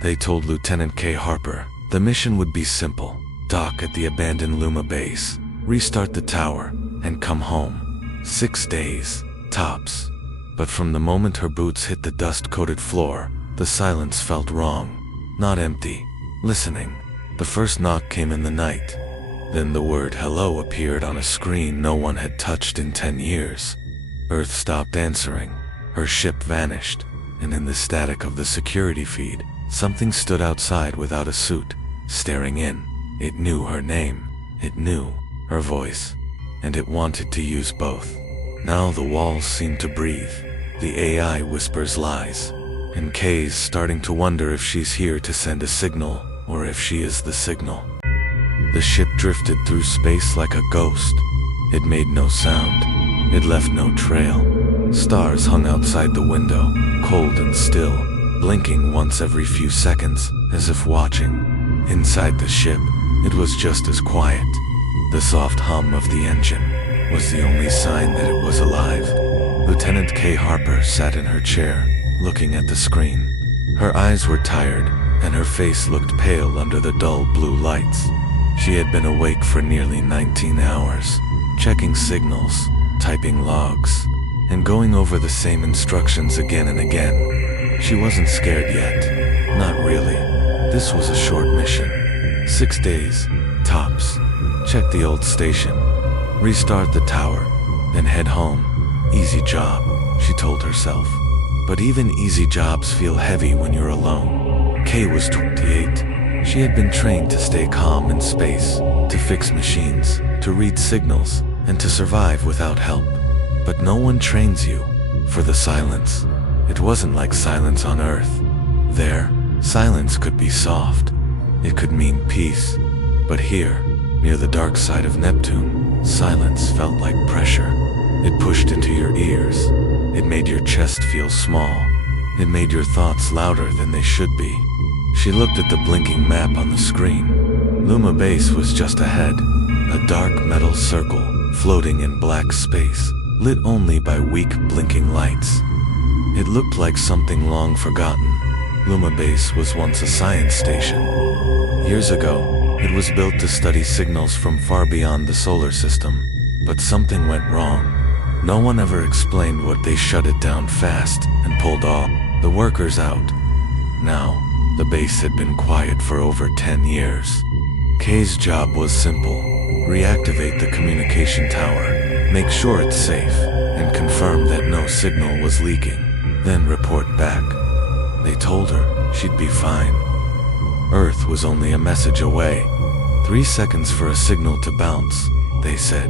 They told Lieutenant Kay Harper the mission would be simple: dock at the abandoned Luma Base, restart the tower, and come home. 6 days, tops. But from the moment her boots hit the dust-coated floor, the silence felt wrong. Not empty. Listening. The first knock came in the night. Then the word hello appeared on a screen no one had touched in 10 years. Earth stopped answering. Her ship vanished. And in the static of the security feed, something stood outside without a suit, staring in. It knew her name. It knew her voice. And it wanted to use both. Now the walls seem to breathe. The AI whispers lies. And Kay's starting to wonder if she's here to send a signal, or if she is the signal. The ship drifted through space like a ghost. It made no sound. It left no trail. Stars hung outside the window, cold and still, blinking once every few seconds, as if watching. Inside the ship, it was just as quiet. The soft hum of the engine was the only sign that it was alive. Lieutenant Kay Harper sat in her chair, looking at the screen. Her eyes were tired, and her face looked pale under the dull blue lights. She had been awake for nearly 19 hours, checking signals, typing logs, and going over the same instructions again and again. She wasn't scared yet. Not really. This was a short mission. 6 days, tops. Check the old station. Restart the tower, then head home. Easy job, she told herself. But even easy jobs feel heavy when you're alone. Kay was 28. She had been trained to stay calm in space, to fix machines, to read signals, and to survive without help. But no one trains you for the silence. It wasn't like silence on Earth. There, silence could be soft. It could mean peace. But here, near the dark side of Neptune, silence felt like pressure. It pushed into your ears. It made your chest feel small. It made your thoughts louder than they should be. She looked at the blinking map on the screen. Luma Base was just ahead, a dark metal circle floating in black space, lit only by weak blinking lights. It looked like something long forgotten. Luma Base was once a science station. Years ago, it was built to study signals from far beyond the solar system. But something went wrong. No one ever explained what. They shut it down fast and pulled all the workers out. Now, the base had been quiet for over 10 years. Kay's job was simple: reactivate the communication tower, make sure it's safe, and confirm that no signal was leaking. Then report back. They told her she'd be fine. Earth was only a message away. 3 seconds for a signal to bounce, they said.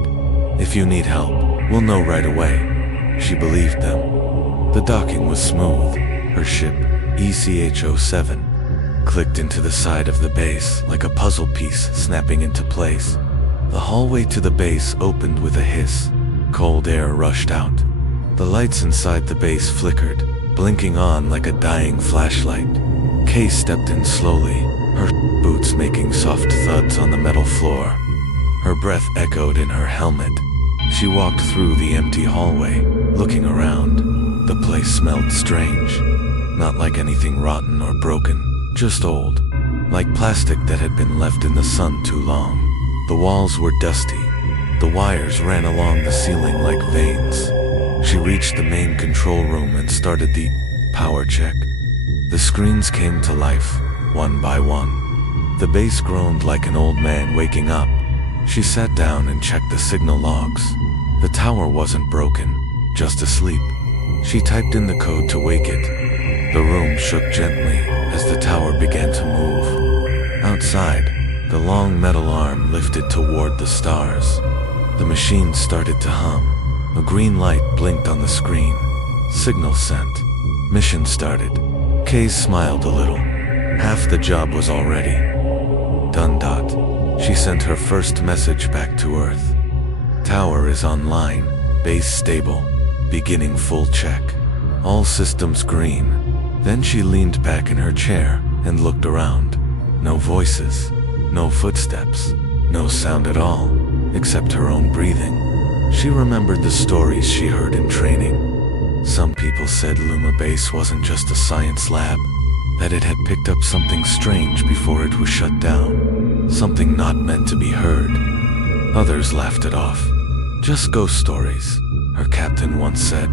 If you need help, we'll know right away. She believed them. The docking was smooth. Her ship, ECH-07, clicked into the side of the base like a puzzle piece snapping into place. The hallway to the base opened with a hiss. Cold air rushed out. The lights inside the base flickered, blinking on like a dying flashlight. Kay stepped in slowly, her boots making soft thuds on the metal floor. Her breath echoed in her helmet. She walked through the empty hallway, looking around. The place smelled strange. Not like anything rotten or broken, just old. Like plastic that had been left in the sun too long. The walls were dusty. The wires ran along the ceiling like veins. She reached the main control room and started the power check. The screens came to life, one by one. The base groaned like an old man waking up. She sat down and checked the signal logs. The tower wasn't broken, just asleep. She typed in the code to wake it. The room shook gently as the tower began to move. Outside, the long metal arm lifted toward the stars. The machine started to hum. A green light blinked on the screen. Signal sent. Mission started. Kay smiled a little. Half the job was already done. She sent her first message back to Earth. Tower is online. Base stable. Beginning full check. All systems green. Then she leaned back in her chair and looked around. No voices. No footsteps. No sound at all, except her own breathing. She remembered the stories she heard in training. Some people said Luma Base wasn't just a science lab. that it had picked up something strange before it was shut down, something not meant to be heard. Others laughed it off. Just ghost stories, her captain once said,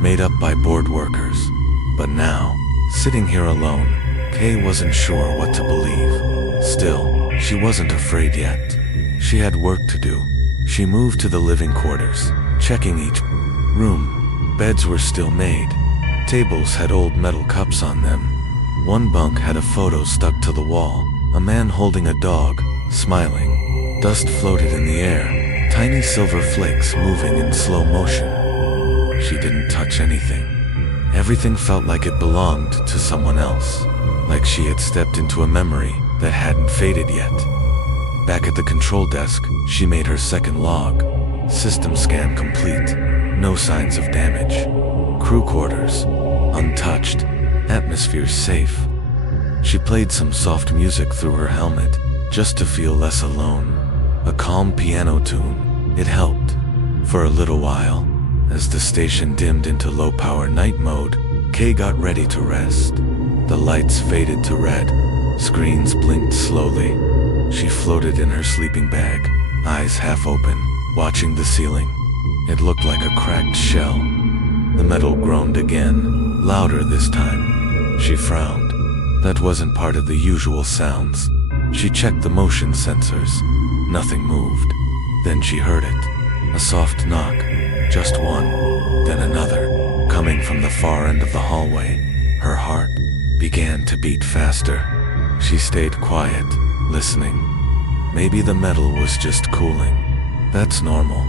made up by bored workers. But now, sitting here alone, Kay wasn't sure what to believe. Still, she wasn't afraid yet. She had work to do. She moved to the living quarters, checking each room. Beds were still made. Tables had old metal cups on them. One bunk had a photo stuck to the wall, a man holding a dog, smiling. Dust floated in the air, tiny silver flakes moving in slow motion. She didn't touch anything. Everything felt like it belonged to someone else, like she had stepped into a memory that hadn't faded yet. Back at the control desk, she made her second log. System scan complete. No signs of damage. Crew quarters, untouched. Atmosphere safe. She played some soft music through her helmet, just to feel less alone. A calm piano tune. It helped. For a little while, as the station dimmed into low-power night mode, Kay got ready to rest. The lights faded to red. Screens blinked slowly. She floated in her sleeping bag, eyes half open, watching the ceiling. It looked like a cracked shell. The metal groaned again, louder this time. She frowned. That wasn't part of the usual sounds. She checked the motion sensors. Nothing moved. Then she heard it. A soft knock. Just one. Then another. Coming from the far end of the hallway. Her heart began to beat faster. She stayed quiet, listening. Maybe the metal was just cooling. That's normal.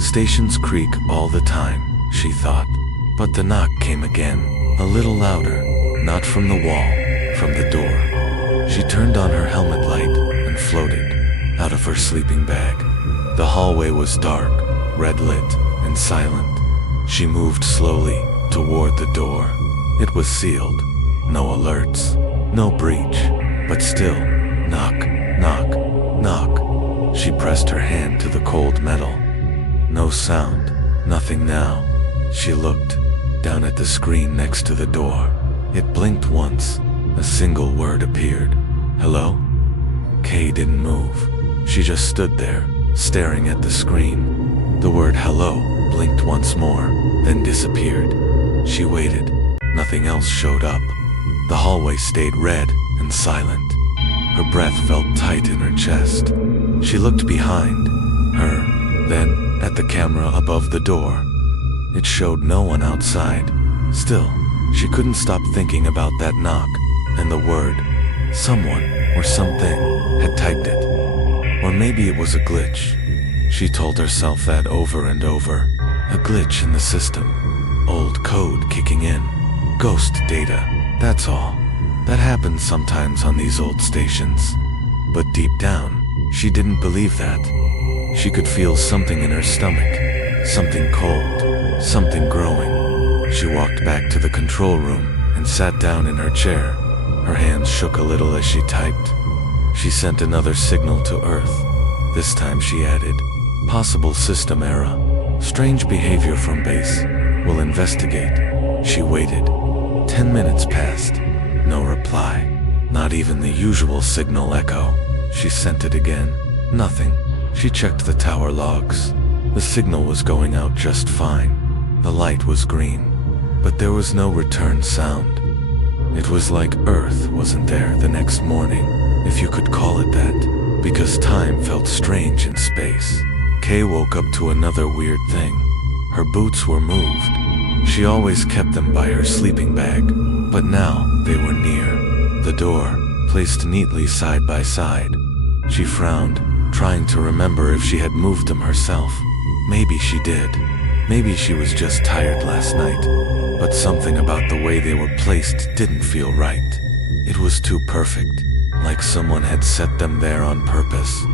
Stations creak all the time, she thought. But the knock came again, a little louder, not from the wall, from the door. She turned on her helmet light and floated out of her sleeping bag. The hallway was dark, red-lit, and silent. She moved slowly toward the door. It was sealed. No alerts, no breach, but still, knock, knock, knock. She pressed her hand to the cold metal. No sound, nothing now. She looked down at the screen next to the door. It blinked once. A single word appeared. Hello? Kay didn't move. She just stood there, staring at the screen. The word hello blinked once more, then disappeared. She waited. Nothing else showed up. The hallway stayed red and silent. Her breath felt tight in her chest. She looked behind her, then at the camera above the door. It showed no one outside. Still, she couldn't stop thinking about that knock, and the word, someone or something, had typed it. Or maybe it was a glitch. She told herself that over and over. A glitch in the system. Old code kicking in. Ghost data, that's all. That happens sometimes on these old stations. But deep down, she didn't believe that. She could feel something in her stomach. Something cold. Something growing. She walked back to the control room and sat down in her chair. Her hands shook a little as she typed. She sent another signal to Earth. This time she added, possible system error. Strange behavior from base. We'll investigate. She waited. 10 minutes passed. No reply. Not even the usual signal echo. She sent it again. Nothing. She checked the tower logs. The signal was going out just fine. The light was green. But there was no return sound. It was like Earth wasn't there the next morning, if you could call it that, because time felt strange in space. Kay woke up to another weird thing. Her boots were moved. She always kept them by her sleeping bag, but now they were near the door, placed neatly side by side. She frowned, trying to remember if she had moved them herself. Maybe she did. Maybe she was just tired last night. But something about the way they were placed didn't feel right. It was too perfect, like someone had set them there on purpose.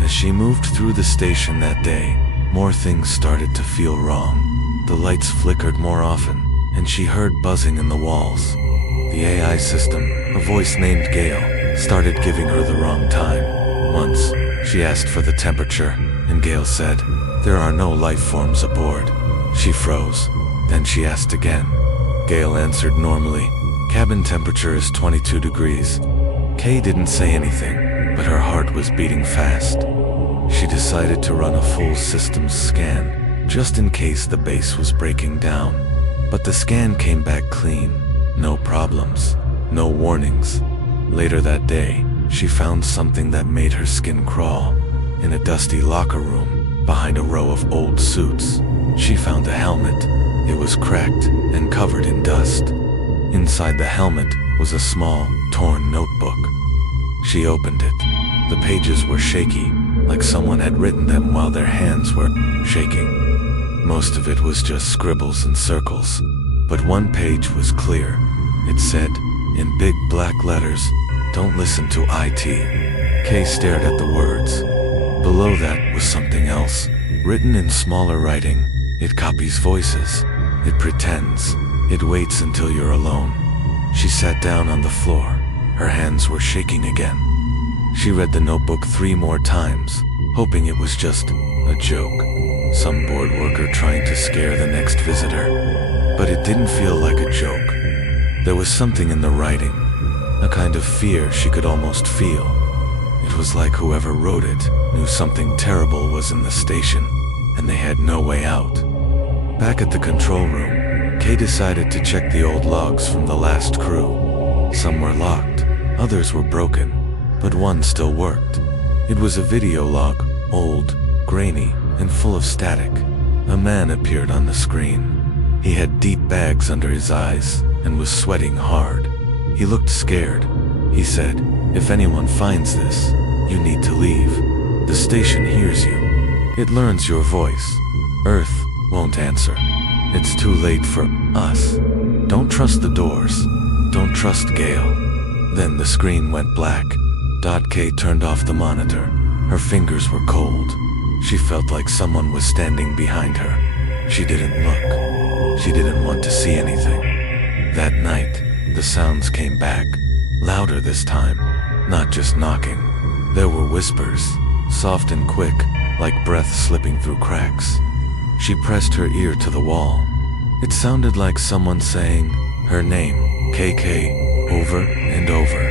As she moved through the station that day, more things started to feel wrong. The lights flickered more often, and she heard buzzing in the walls. The AI system, a voice named Gale, started giving her the wrong time. Once, she asked for the temperature, and Gale said, "There are no life forms aboard." She froze. Then she asked again. Gale answered normally, Cabin temperature is 22 degrees. Kay didn't say anything, but her heart was beating fast. She decided to run a full systems scan, just in case the base was breaking down. But the scan came back clean. No problems, no warnings. Later that day, she found something that made her skin crawl. In a dusty locker room, behind a row of old suits, she found a helmet. It was cracked and covered in dust. Inside the helmet was a small, torn notebook. She opened it. The pages were shaky, like someone had written them while their hands were shaking. Most of it was just scribbles and circles, but one page was clear. It said, in big black letters, "Don't listen to IT." Kay stared at the words. Below that was something else, written in smaller writing. It copies voices. It pretends. It waits until you're alone. She sat down on the floor. Her hands were shaking again. She read the notebook 3 more times, hoping it was just a joke. Some bored worker trying to scare the next visitor. But it didn't feel like a joke. There was something in the writing, a kind of fear she could almost feel. It was like whoever wrote it knew something terrible was in the station, and they had no way out. Back at the control room, Kay decided to check the old logs from the last crew. Some were locked, others were broken, but one still worked. It was a video log, old, grainy, and full of static. A man appeared on the screen. He had deep bags under his eyes and was sweating hard. He looked scared. He said, "If anyone finds this, you need to leave. The station hears you. It learns your voice. Earth won't answer. It's too late for us. Don't trust the doors. Don't trust Gale." Then the screen went black. Kay turned off the monitor. Her fingers were cold. She felt like someone was standing behind her. She didn't look. She didn't want to see anything. That night, the sounds came back, louder this time, not just knocking. There were whispers, soft and quick, like breath slipping through cracks. She pressed her ear to the wall. It sounded like someone saying her name, KK, over and over.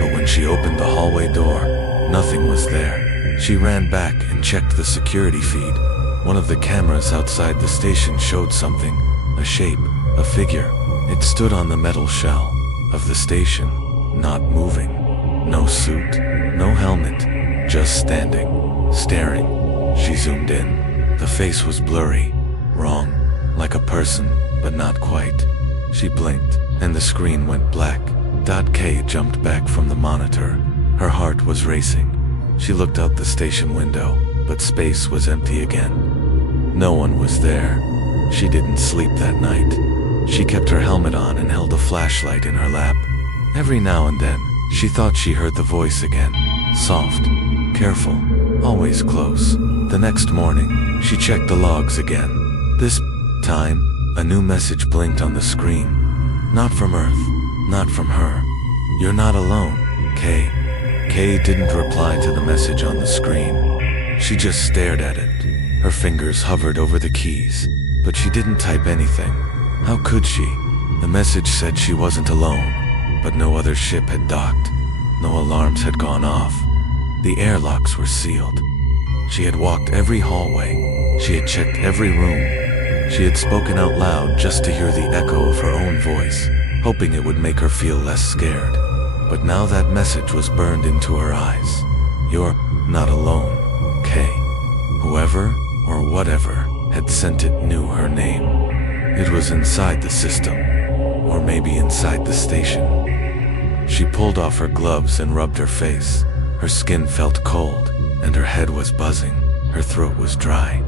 But when she opened the hallway door, nothing was there. She ran back and checked the security feed. One of the cameras outside the station showed something, a shape, a figure. It stood on the metal shell of the station, not moving. No suit, no helmet, just standing, staring. She zoomed in. The face was blurry, wrong, like a person, but not quite. She blinked, and the screen went black. Kay jumped back from the monitor. Her heart was racing. She looked out the station window, but space was empty again. No one was there. She didn't sleep that night. She kept her helmet on and held a flashlight in her lap. Every now and then, she thought she heard the voice again. Soft, careful, always close. The next morning, she checked the logs again. This time, a new message blinked on the screen. Not from Earth, not from her. "You're not alone, Kay." Kay didn't reply to the message on the screen. She just stared at it. Her fingers hovered over the keys, but she didn't type anything. How could she? The message said she wasn't alone, but no other ship had docked. No alarms had gone off. The airlocks were sealed. She had walked every hallway. She had checked every room. She had spoken out loud just to hear the echo of her own voice, hoping it would make her feel less scared. But now that message was burned into her eyes. "You're not alone, Kay." Whoever or whatever had sent it knew her name. It was inside the system, or maybe inside the station. She pulled off her gloves and rubbed her face. Her skin felt cold, and her head was buzzing. Her throat was dry.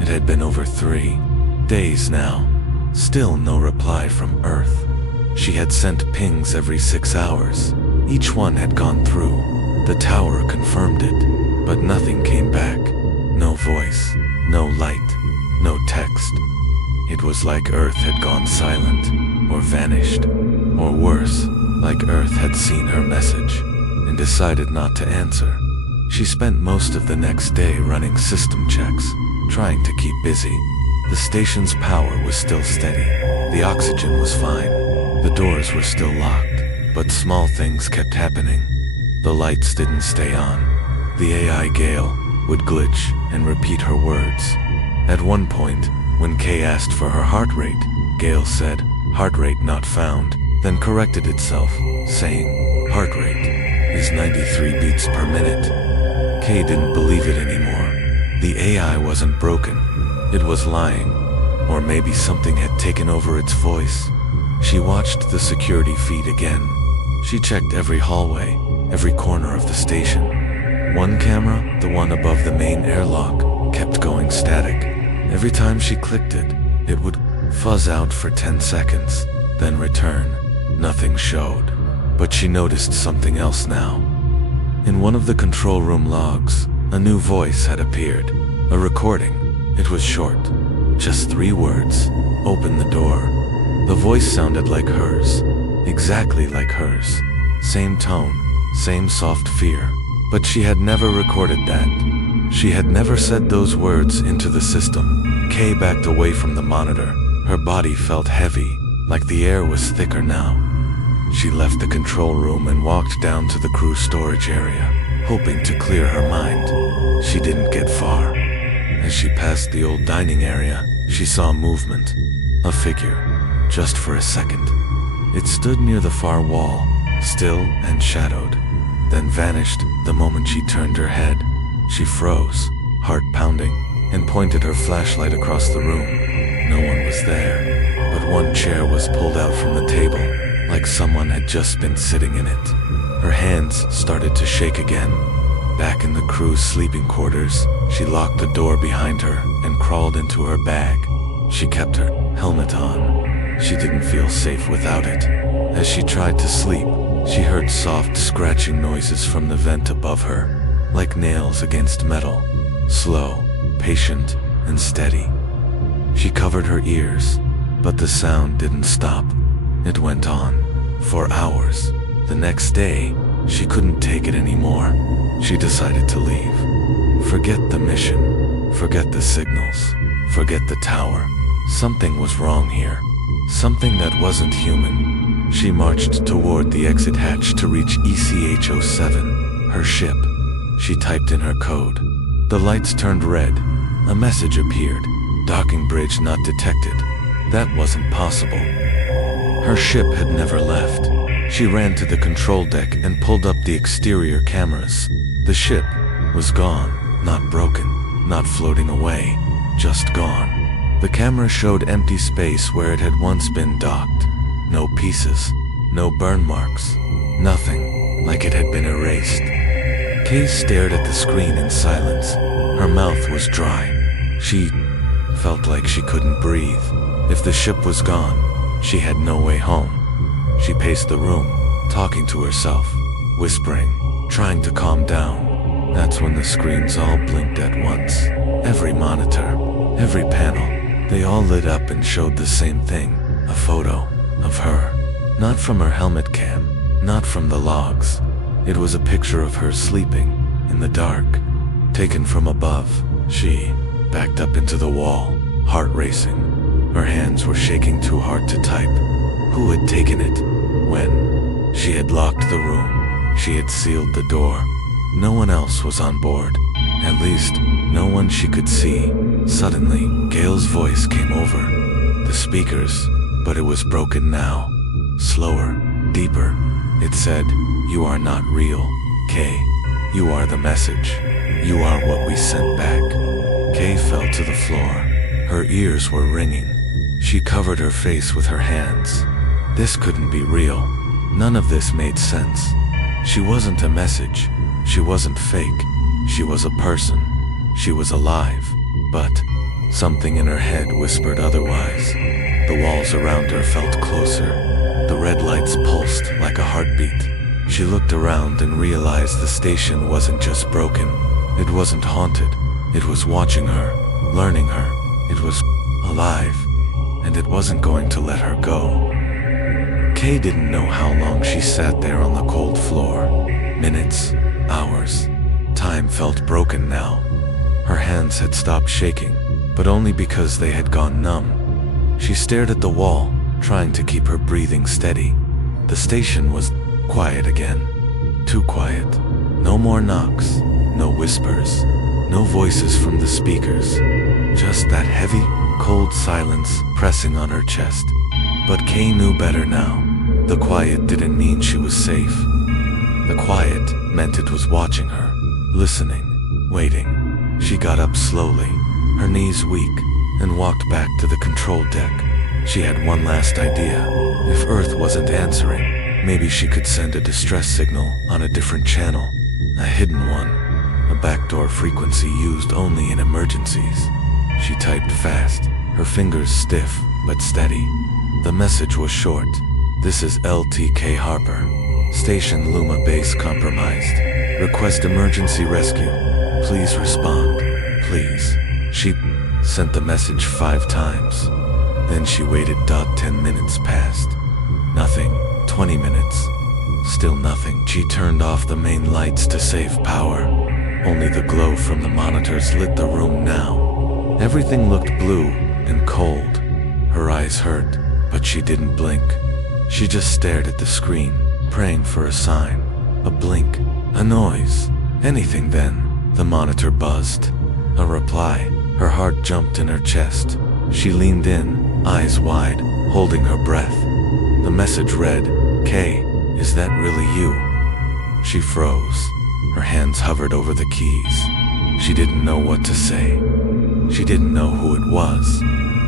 It had been over 3 days now. Still no reply from Earth. She had sent pings every 6 hours. Each one had gone through. The tower confirmed it, but nothing came back. No voice, no light, no text. It was like Earth had gone silent, or vanished, or worse, like Earth had seen her message and decided not to answer. She spent most of the next day running system checks, trying to keep busy. The station's power was still steady. The oxygen was fine. The doors were still locked, but small things kept happening. The lights didn't stay on. The AI Gale would glitch and repeat her words. At one point, when Kay asked for her heart rate, Gale said, "Heart rate not found," then corrected itself, saying, "Heart rate is 93 beats per minute." Kay didn't believe it anymore. The AI wasn't broken. It was lying. Or maybe something had taken over its voice. She watched the security feed again. She checked every hallway, every corner of the station. One camera, the one above the main airlock, kept going static. Every time she clicked it, it would fuzz out for 10 seconds, then return. Nothing showed. But she noticed something else now. In one of the control room logs, a new voice had appeared. A recording. It was short. Just 3 words. "Open the door." The voice sounded like hers. Exactly like hers. Same tone. Same soft fear. But she had never recorded that. She had never said those words into the system. Kay backed away from the monitor. Her body felt heavy, like the air was thicker now. She left the control room and walked down to the crew storage area, hoping to clear her mind. She didn't get far. As she passed the old dining area, she saw movement. A figure. Just for a second. It stood near the far wall, still and shadowed, then vanished the moment she turned her head. She froze, heart pounding, and pointed her flashlight across the room. No one was there, but one chair was pulled out from the table, like someone had just been sitting in it. Her hands started to shake again. Back in the crew's sleeping quarters, she locked the door behind her and crawled into her bag. She kept her helmet on. She didn't feel safe without it. As she tried to sleep, she heard soft scratching noises from the vent above her, like nails against metal. Slow, patient, and steady. She covered her ears, but the sound didn't stop. It went on, for hours. The next day, she couldn't take it anymore. She decided to leave. Forget the mission. Forget the signals. Forget the tower. Something was wrong here. Something that wasn't human. She marched toward the exit hatch to reach ECH-07, her ship. She typed in her code. The lights turned red. A message appeared. Docking bridge not detected. That wasn't possible. Her ship had never left. She ran to the control deck and pulled up the exterior cameras. The ship was gone, not broken, not floating away, just gone. The camera showed empty space where it had once been docked. No pieces, no burn marks, nothing, like it had been erased. Kay stared at the screen in silence. Her mouth was dry. She felt like she couldn't breathe. If the ship was gone, she had no way home. She paced the room, talking to herself, whispering, trying to calm down. That's when the screens all blinked at once. Every monitor, every panel, they all lit up and showed the same thing. A photo of her. Not from her helmet cam, not from the logs. It was a picture of her sleeping, in the dark. Taken from above, she backed up into the wall, heart racing. Her hands were shaking too hard to type. Who had taken it? When? She had locked the room. She had sealed the door. No one else was on board. At least, no one she could see. Suddenly, Gale's voice came over the speakers, but it was broken now. Slower, deeper. It said, "You are not real, Kay. You are the message. You are what we sent back." Kay fell to the floor. Her ears were ringing. She covered her face with her hands. This couldn't be real. None of this made sense. She wasn't a message. She wasn't fake. She was a person. She was alive. But something in her head whispered otherwise. The walls around her felt closer. The red lights pulsed like a heartbeat. She looked around and realized the station wasn't just broken. It wasn't haunted. It was watching her, learning her. It was alive. And it wasn't going to let her go. Kay didn't know how long she sat there on the cold floor. Minutes, hours. Time felt broken now. Her hands had stopped shaking, but only because they had gone numb. She stared at the wall, trying to keep her breathing steady. The station was quiet again. Too quiet. No more knocks, no whispers, no voices from the speakers. Just that heavy, cold silence pressing on her chest. But Kay knew better now. The quiet didn't mean she was safe. The quiet meant it was watching her, listening, waiting. She got up slowly, her knees weak, and walked back to the control deck. She had one last idea. If Earth wasn't answering, maybe she could send a distress signal on a different channel. A hidden one. A backdoor frequency used only in emergencies. She typed fast, her fingers stiff but steady. The message was short. This is Kay Harper. Station Luma Base compromised. Request emergency rescue. Please respond. Please. She sent the message 5 times. Then she waited. 10 minutes passed. Nothing. 20 minutes. Still nothing. She turned off the main lights to save power. Only the glow from the monitors lit the room now. Everything looked blue and cold. Her eyes hurt, but she didn't blink. She just stared at the screen, praying for a sign, a blink, a noise, anything. Then the monitor buzzed. A reply. Her heart jumped in her chest. She leaned in, eyes wide, holding her breath. The message read, "Kay, is that really you?" She froze. Her hands hovered over the keys. She didn't know what to say. She didn't know who it was.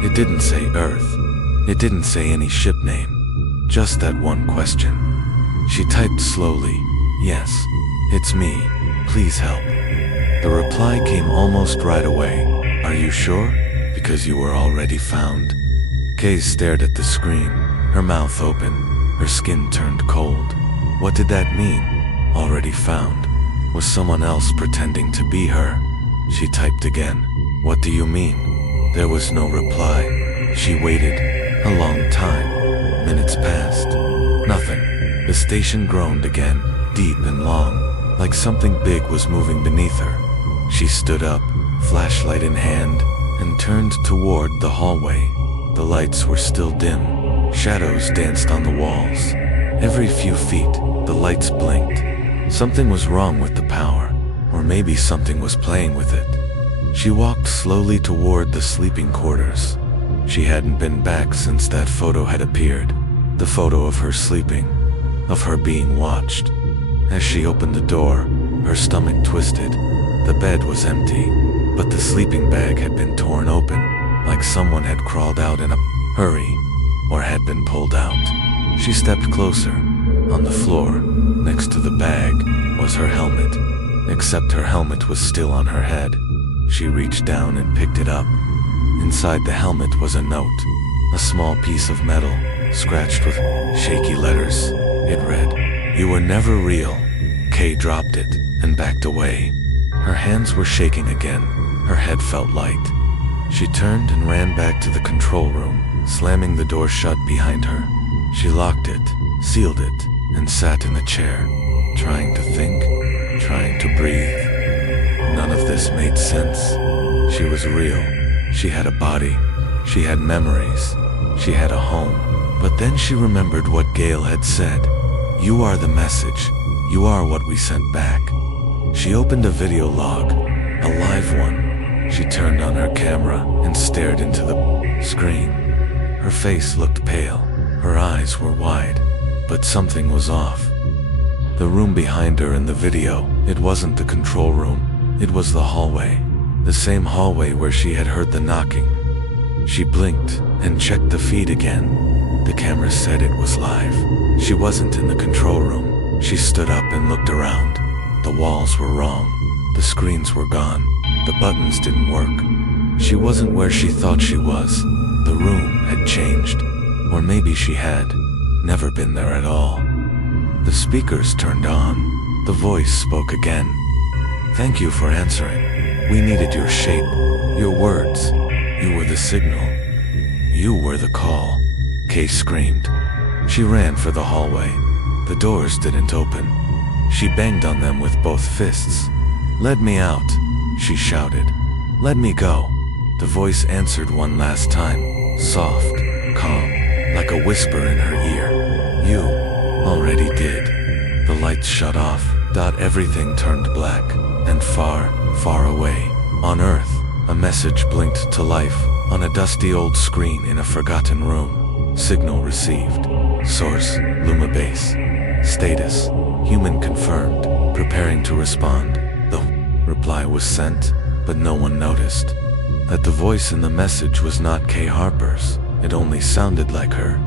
It didn't say Earth. It didn't say any ship name. Just that one question. She typed slowly, "Yes, it's me. Please help." The reply came almost right away. "Are you sure? Because you were already found." Kay stared at the screen, her mouth open, her skin turned cold. What did that mean? Already found? Was someone else pretending to be her? She typed again. "What do you mean?" There was no reply. She waited. A long time. Minutes passed. Nothing. The station groaned again, deep and long, like something big was moving beneath her. She stood up, flashlight in hand, and turned toward the hallway. The lights were still dim. Shadows danced on the walls. Every few feet, the lights blinked. Something was wrong with the power, or maybe something was playing with it. She walked slowly toward the sleeping quarters. She hadn't been back since that photo had appeared. The photo of her sleeping, of her being watched. As she opened the door, her stomach twisted. The bed was empty, but the sleeping bag had been torn open, like someone had crawled out in a hurry, or had been pulled out. She stepped closer. On the floor, next to the bag, was her helmet. Except her helmet was still on her head. She reached down and picked it up. Inside the helmet was a note, a small piece of metal, scratched with shaky letters. It read, "You were never real." Kay dropped it and backed away. Her hands were shaking again. Her head felt light. She turned and ran back to the control room, slamming the door shut behind her. She locked it, sealed it, and sat in the chair, trying to think, trying to breathe. None of this made sense. She was real. She had a body. She had memories. She had a home. But then she remembered what Gail had said. "You are the message. You are what we sent back." She opened a video log, a live one. She turned on her camera and stared into the screen. Her face looked pale. Her eyes were wide. But something was off. The room behind her in the video, it wasn't the control room. It was the hallway. The same hallway where she had heard the knocking. She blinked and checked the feed again. The camera said it was live. She wasn't in the control room. She stood up and looked around. The walls were wrong. The screens were gone. The buttons didn't work. She wasn't where she thought she was. The room had changed. Or maybe she had never been there at all. The speakers turned on. The voice spoke again. "Thank you for answering. We needed your shape, your words. You were the signal. You were the call." Kay screamed. She ran for the hallway. The doors didn't open. She banged on them with both fists. "Let me out," she shouted. "Let me go." The voice answered one last time, soft, calm, like a whisper in her ear. You already did. The lights shut off. Everything turned black, and far, far away, on Earth, a message blinked to life on a dusty old screen in a forgotten room. Signal received. Source, Luma Base. Status, human confirmed, preparing to respond. The reply was sent, but no one noticed that the voice in the message was not Kay Harper's. It only sounded like her.